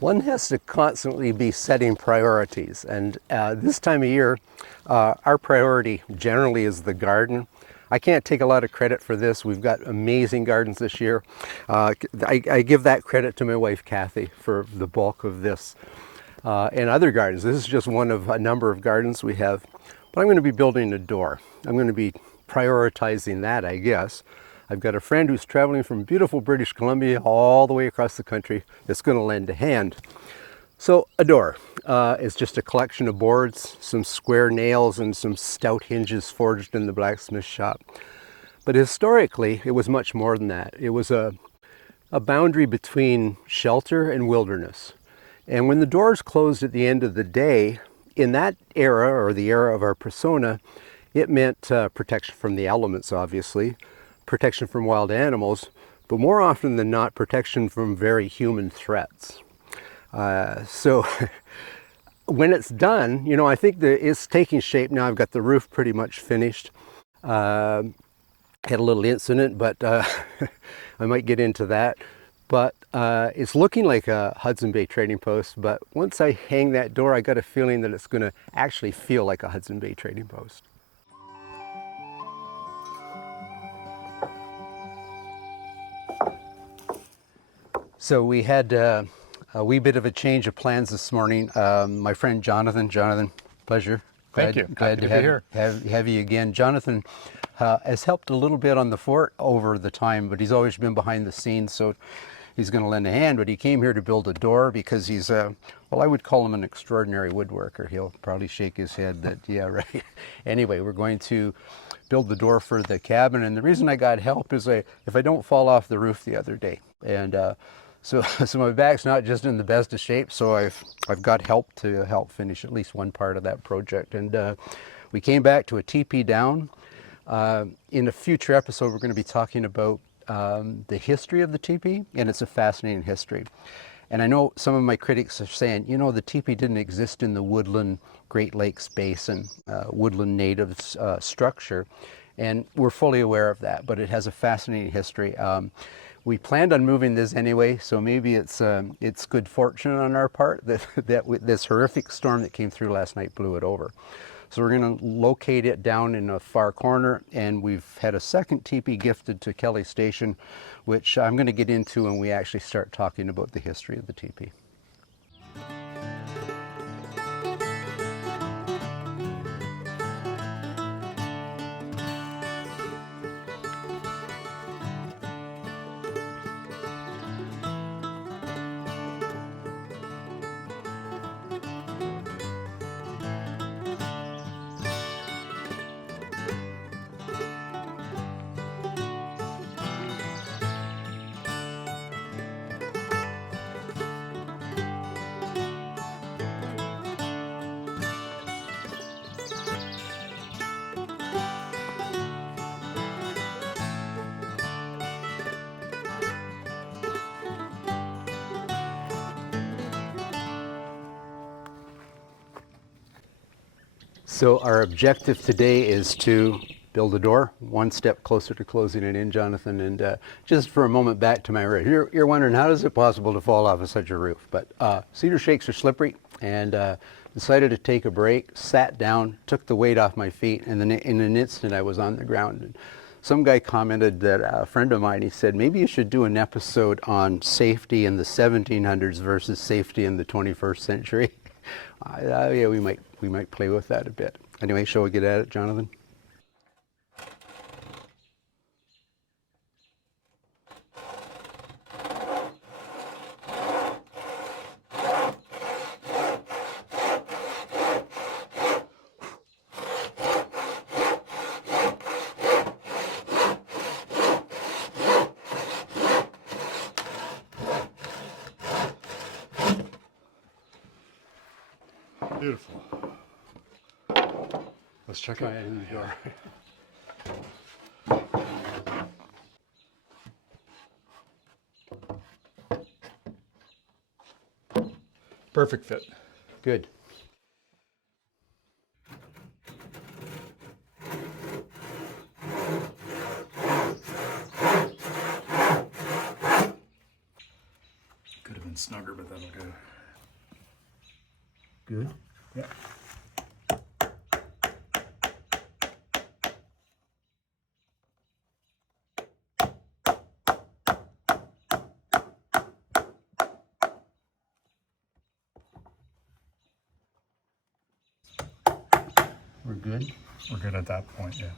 One has to constantly be setting priorities, and this time of year, our priority generally is the garden. I can't take a lot of credit for this. We've got amazing gardens this year. I give that credit to my wife, Kathy, for the bulk of this. And other gardens. This is just one of a number of gardens we have. But I'm going to be building a door. I'm going to be prioritizing that, I guess. I've got a friend who's traveling from beautiful British Columbia all the way across the country that's going to lend a hand. So a door is just a collection of boards, some square nails, and some stout hinges forged in the blacksmith shop. But historically, it was much more than that. It was a boundary between shelter and wilderness. And when the doors closed at the end of the day, in that era, or the era of our persona, it meant protection from the elements, obviously, protection from wild animals, but more often than not, protection from very human threats. So when it's done, you know, I think that it's taking shape now. I've got the roof pretty much finished. Had a little incident, but I might get into that. But it's looking like a Hudson Bay trading post, but once I hang that door, I got a feeling that it's going to actually feel like a Hudson Bay trading post. So we had a wee bit of a change of plans this morning. My friend Jonathan, pleasure. Thank you. Glad to be here. Have you again. Jonathan has helped a little bit on the fort over the time, but he's always been behind the scenes, so he's going to lend a hand. But he came here to build a door because he's, well, I would call him an extraordinary woodworker. He'll probably shake his head that, yeah, right. Anyway, we're going to build the door for the cabin, and the reason I got help is if I don't fall off the roof the other day. And so my back's not just in the best of shape, so I've got help to help finish at least one part of that project. And we came back to a teepee down. In a future episode, we're going to be talking about the history of the teepee, and it's a fascinating history. And I know some of my critics are saying, you know, the teepee didn't exist in the woodland Great Lakes Basin, woodland natives structure, and we're fully aware of that, but it has a fascinating history. We planned on moving this anyway, so maybe it's good fortune on our part that this horrific storm that came through last night blew it over. So we're going to locate it down in a far corner, and we've had a second teepee gifted to Kelly Station, which I'm going to get into when we actually start talking about the history of the teepee. So our objective today is to build a door, one step closer to closing it in, Jonathan. And just for a moment back to my roof, you're wondering how is it possible to fall off of such a roof? But cedar shakes are slippery, and decided to take a break, sat down, took the weight off my feet, and then in an instant I was on the ground. And some guy commented that a friend of mine, he said, maybe you should do an episode on safety in the 1700s versus safety in the 21st century. Yeah, we might play with that a bit. Anyway, shall we get at it, Jonathan? Beautiful. Let's check it in the door. Perfect fit. Good. Could have been snugger, but that'll go. Good. Yeah. We're good. We're good at that point, yeah.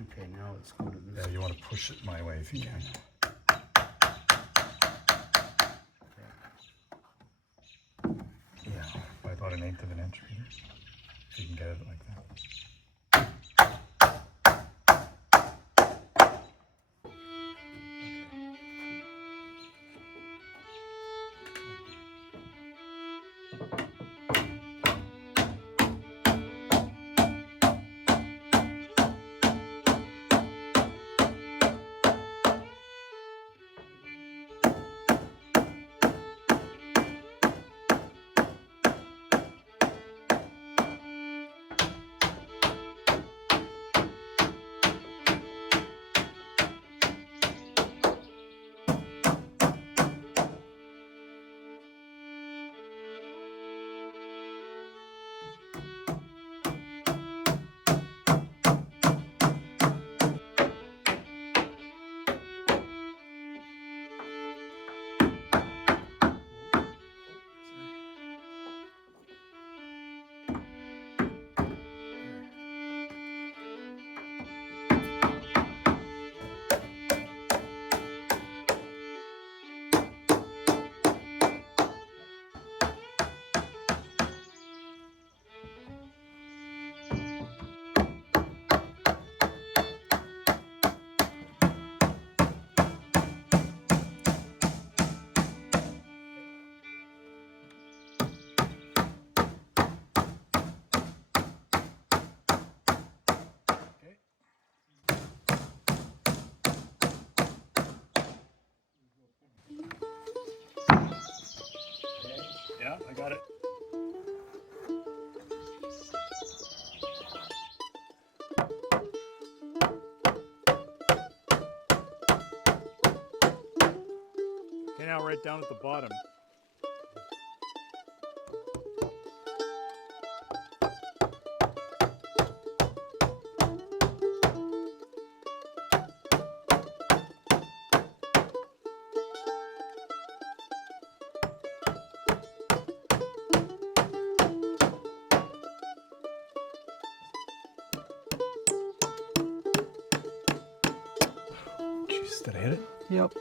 Okay, now let's go to this. Yeah, you want to push it my way if you can. Yeah, by about 1/8 of an inch, Peter. If you can get it like that. Yeah, I got it. Okay, now right down at the bottom. Jeez, did I hit it? Yep.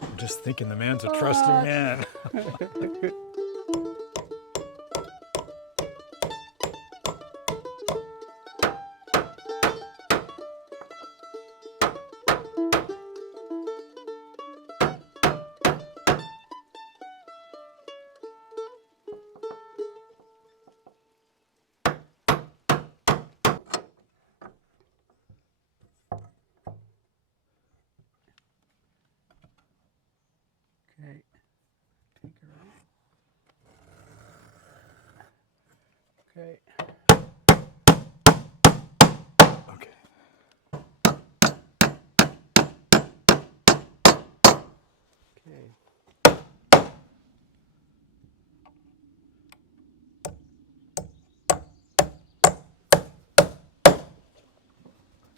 I'm just thinking the man's a trusting man. Okay. Take her out. Okay. Okay. Okay.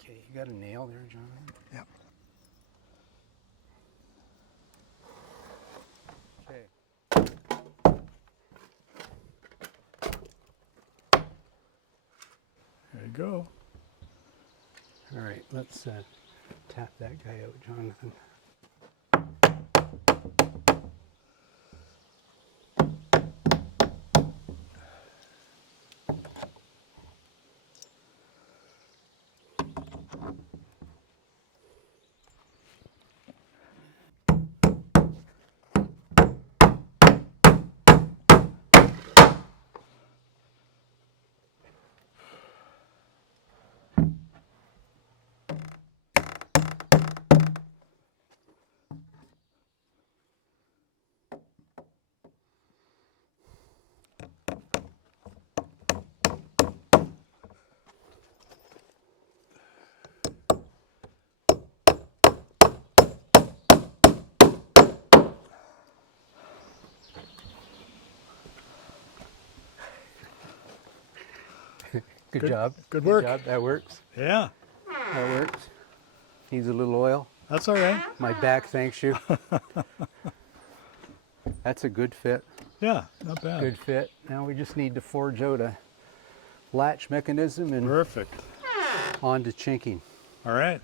Okay, you got a nail there, John? Yep. Okay. There you go. All right, let's tap that guy out, Jonathan. Good job. Good work. Job. That works. Yeah, That works. Needs a little oil. that's all right. My back thanks you. That's a good fit. Yeah, not bad. Good fit. Now we just need to forge out a latch mechanism and Perfect. on to chinking. All right.